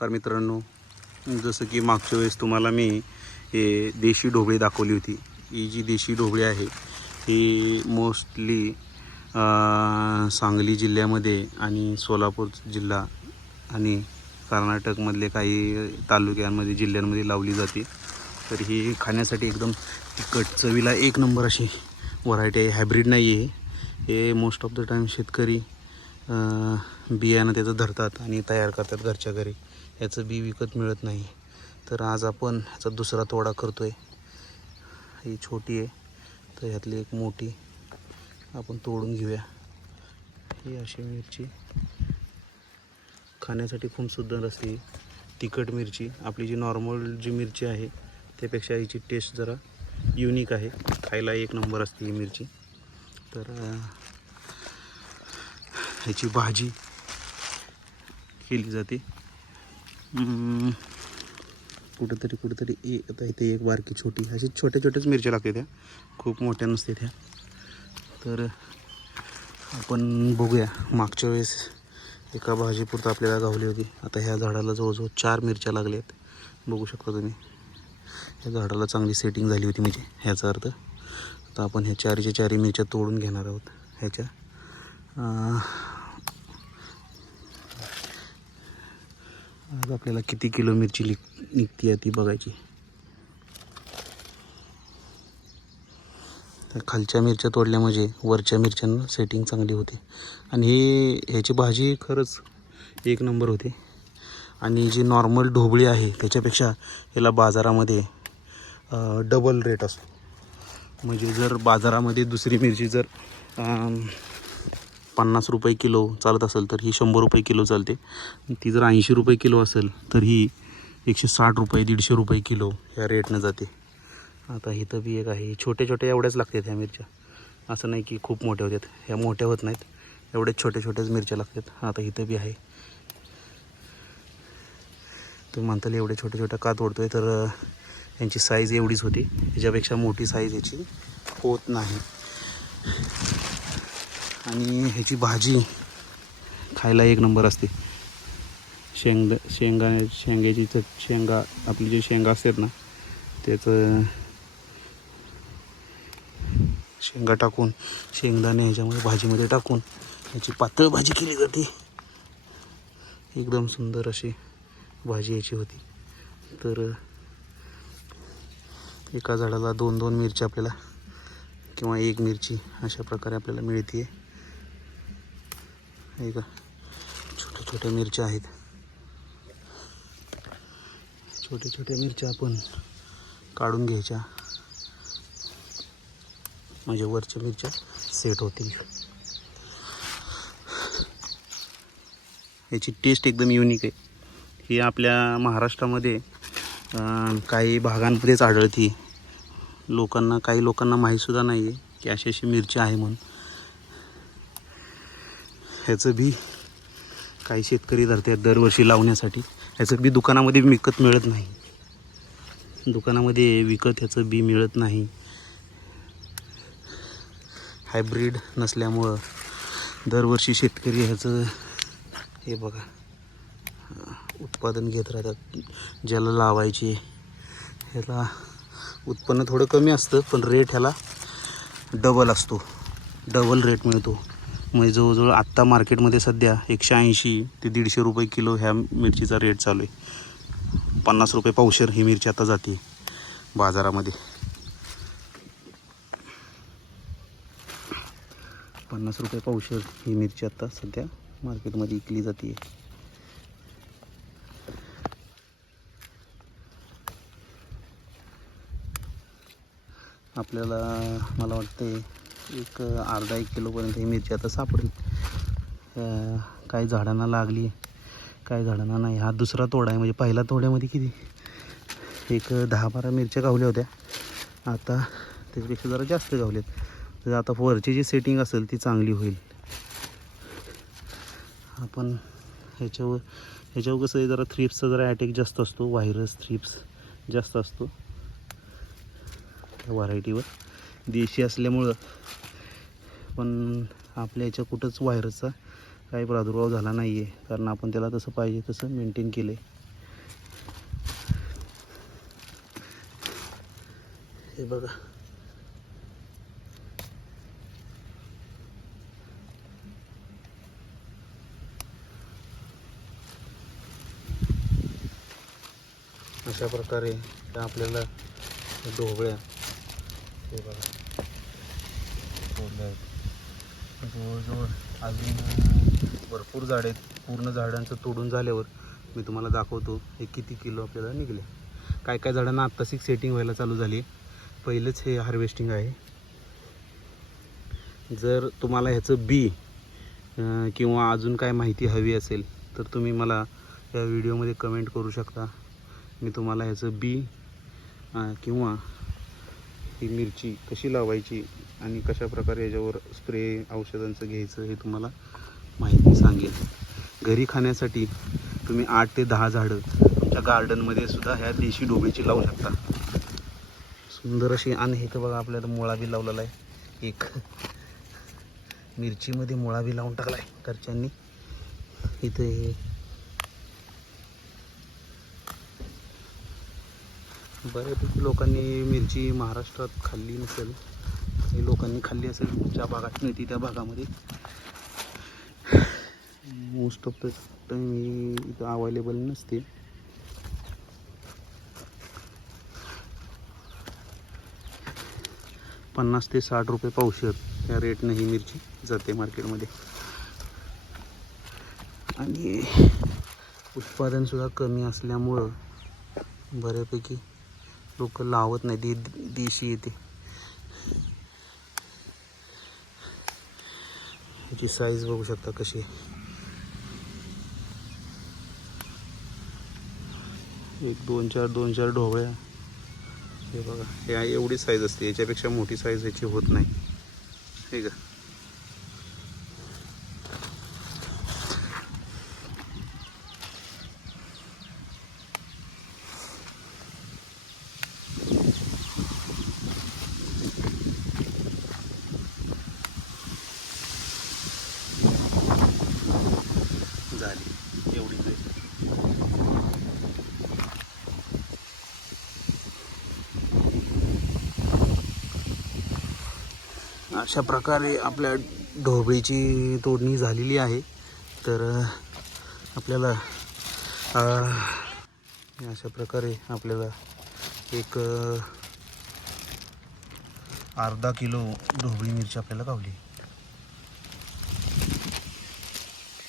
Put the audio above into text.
नमस्कार मित्रांनो. जसं की मागच्या वेळेस तुम्हाला मी हे देशी ढोबळी दाखवली होती. ही जी देशी ढोबळी आहे ही मोस्टली सांगली जिल्ह्यामध्ये आणि सोलापूर जिल्हा आणि कर्नाटकमधले काही तालुक्यांमध्ये जिल्ह्यांमध्ये लावली जाते. तर ही खाण्यासाठी एकदम तिखट चवीला एक नंबर अशी व्हरायटी आहे. हायब्रीड नाही आहे हे मोस्ट ऑफ द टाईम शेतकरी बियाणं त्याचं धरतात आणि तयार करतात घरच्या घरी. याचं बी विकत मिळत नाही. तर आज आपण ह्याचा दुसरा तोडा करतो आहे ही छोटी आहे. तर ह्यातली एक मोठी आपण तोडून घेऊया. ही अशी मिरची. खाण्यासाठी खूप सुंदर असते तिखट मिरची. आपली जी नॉर्मल जी मिरची आहे त्यापेक्षा हिची टेस्ट जरा युनिक आहे. खायला एक नंबर असते ही मिरची. तर ह्याची भाजी केली जाते. कुठंतरी कुठंतरी एक आता इथे एक बारकी छोटी अशी छोट्या छोट्याच मिरच्या लागते त्या. खूप मोठ्या नसते त्या. तर आपण बघूया मागच्या वेळेस एका भाजीपुरतं आपल्याला गावली होती. आता ह्या झाडाला जवळजवळ चार मिरच्या लागल्या आहेत. बघू शकता तुम्ही. ह्या झाडाला चांगली सेटिंग झाली होती म्हणजे ह्याचा अर्थ. आता आपण ह्या चारच्या चारी मिरच्या तोडून घेणार आहोत. ह्याच्या. आज आपल्याला किती किलो मिरची लि निघती आहे ती बघायची. तर खालच्या मिरच्या तोडल्या म्हणजे वरच्या मिरच्यांना सेटिंग चांगली होते. आणि हे ह्याची भाजी खरंच एक नंबर होते. आणि जी नॉर्मल ढोबळी आहे त्याच्यापेक्षा ह्याला बाजारामध्ये डबल रेट असतो. म्हणजे जर बाजारामध्ये दुसरी मिरची जर पन्नास रुपये किलो चालत असेल तर ही शंभर रुपये किलो चालते. ती जर ऐंशी रुपये किलो असेल तर ही एकशे साठ रुपये दीडशे रुपये किलो ह्या रेटनं जाते. आता इथं बी एक आहे. छोट्या छोट्या एवढ्याच लागतात ह्या मिरच्या. असं नाही की खूप मोठ्या होत्यात ह्या मोठ्या होत नाहीत. एवढ्याच छोट्या छोट्याच मिरच्या लागतात. आता इथं बी आहे. तुम्ही म्हणताल एवढ्या छोट्या छोट्या का आहे तर यांची साईज एवढीच होती. ह्याच्यापेक्षा मोठी साईज याची होत नाही. आणि ह्याची भाजी खायला एक नंबर असते. शेंग शेंगा शेंग्याची तर शेंगा आपली जी शेंगा असतात ना त्याचं शेंगा टाकून शेंगदाणे ह्याच्यामध्ये भाजीमध्ये टाकून ह्याची पातळ भाजी केली जाते. एकदम सुंदर अशी भाजी याची होती. तर एका झाडाला दोन दोन मिरची आपल्याला किंवा एक मिरची अशा प्रकारे आपल्याला मिळते हे का छोट्या छोट्या मिरच्या आहेत. छोट्या छोट्या मिरच्या आपण काढून घ्यायच्या. म्हणजे वरच्या मिरच्या सेट होतील. याची टेस्ट एकदम युनिक आहे. ही आपल्या महाराष्ट्रामध्ये काही भागांमध्येच आढळते. लोकांना काही लोकांना माहीतसुद्धा नाही आहे की अशी अशी मिरची आहे म्हणून. ह्याचं बी काही शेतकरी धरतात दरवर्षी लावण्यासाठी. ह्याचं बी दुकानामध्ये विकत मिळत नाही. दुकानामध्ये विकत ह्याचं बी मिळत नाही. हायब्रीड नसल्यामुळं दरवर्षी शेतकरी ह्याचं हे बघा उत्पादन घेत राहतात. ज्याला लावायचे ह्याला उत्पन्न थोडं कमी असतं पण रेट ह्याला डबल असतो. डबल रेट मिळतो. म्हणजे जवळजवळ आत्ता मार्केटमध्ये सध्या एकशे ऐंशी ते दीडशे रुपये किलो ह्या मिरचीचा रेट चालू आहे. पन्नास रुपये पावशेर ही मिरची आता जाते बाजारामध्ये. पन्नास रुपये पावशेर ही मिरची आता सध्या मार्केटमध्ये विकली जाते. आपल्याला मला वाटते एक अर्धा एक किलोपर्यंत ही मिरची आता सापडेल. काही झाडांना लागली काही झाडांना नाही. हा दुसरा तोडा आहे. म्हणजे पहिला तोड्यामध्ये किती? एक दहा बारा मिरच्या गावल्या होत्या. आता त्याच्यापेक्षा जरा जास्त गावल्यात. तर आता वरची जी सेटिंग असेल ती चांगली होईल. आपण ह्याच्यावर ह्याच्यावर कसं आहे जरा थ्रिप्सचा जरा अटॅक जास्त असतो. व्हायरस थ्रिप्स जास्त असतो. त्या व्हरायटीवर देशी असल्यामुळं पण आपल्या याच्या कुठंच वायरचा काही प्रादुर्भाव झाला नाही आहे कारण आपण त्याला तसं पाहिजे तसं मेंटेन केलं आहे हे बघा. अशा प्रकारे आपल्याला ढोबळ्या हे बघा आहेत. जवळजवळ अजून भरपूर झाडं आहेत. पूर्ण झाडांचं तोडून झाल्यावर मी तुम्हाला दाखवतो हे किती किलो आपल्याला निघले. काय काय झाडांना आत्ताच एक सेटिंग व्हायला चालू झाली. पहिलंच हे हार्वेस्टिंग आहे. जर तुम्हाला ह्याचं बी किंवा अजून काय माहिती हवी असेल तर तुम्ही मला या व्हिडिओमध्ये कमेंट करू शकता. मी तुम्हाला ह्याचं बी किंवा ही मिरची कशी लावायची आणि कशा प्रकारे याच्यावर स्प्रे औषधांचं घ्यायचं हे तुम्हाला माहिती सांगेल. घरी खाण्यासाठी तुम्ही आठ ते दहा झाडं तुमच्या गार्डनमध्ये सुद्धा ह्या देशी डोबळीची लावू शकता. सुंदर अशी आणि हे तर बघा आपल्याला मुळा बी लावलेला आहे. एक मिरचीमध्ये मुळा बी लावून टाकला आहे घरच्यांनी. इथे हे बऱ्यापैकी लोकांनी मिरची महाराष्ट्रात खाल्ली नसेल काही लोकांनी खाल्ली असेल ज्या भागात मिळते त्या भागामध्ये. मोस्ट ऑफ द टाईम ही इथं अवेलेबल नसते. पन्नास ते साठ रुपये पावशेर त्या रेटनं ही मिरची जाते मार्केटमध्ये आणि उत्पादनसुद्धा कमी असल्यामुळं बऱ्यापैकी लोक लावत नाही ती देशी येते. ह्याची साईज बघू शकता कशी एक दोन चार दोन चार ढोबळ्या हे बघा या एवढी साईज असते याच्यापेक्षा मोठी साईज याची होत नाही. हे का अशा प्रकारे आपल्या ढोबळीची तोडणी झालेली आहे. तर आपल्याला अशा प्रकारे आपल्याला एक अर्धा किलो ढोबळी मिरची आपल्याला गावली.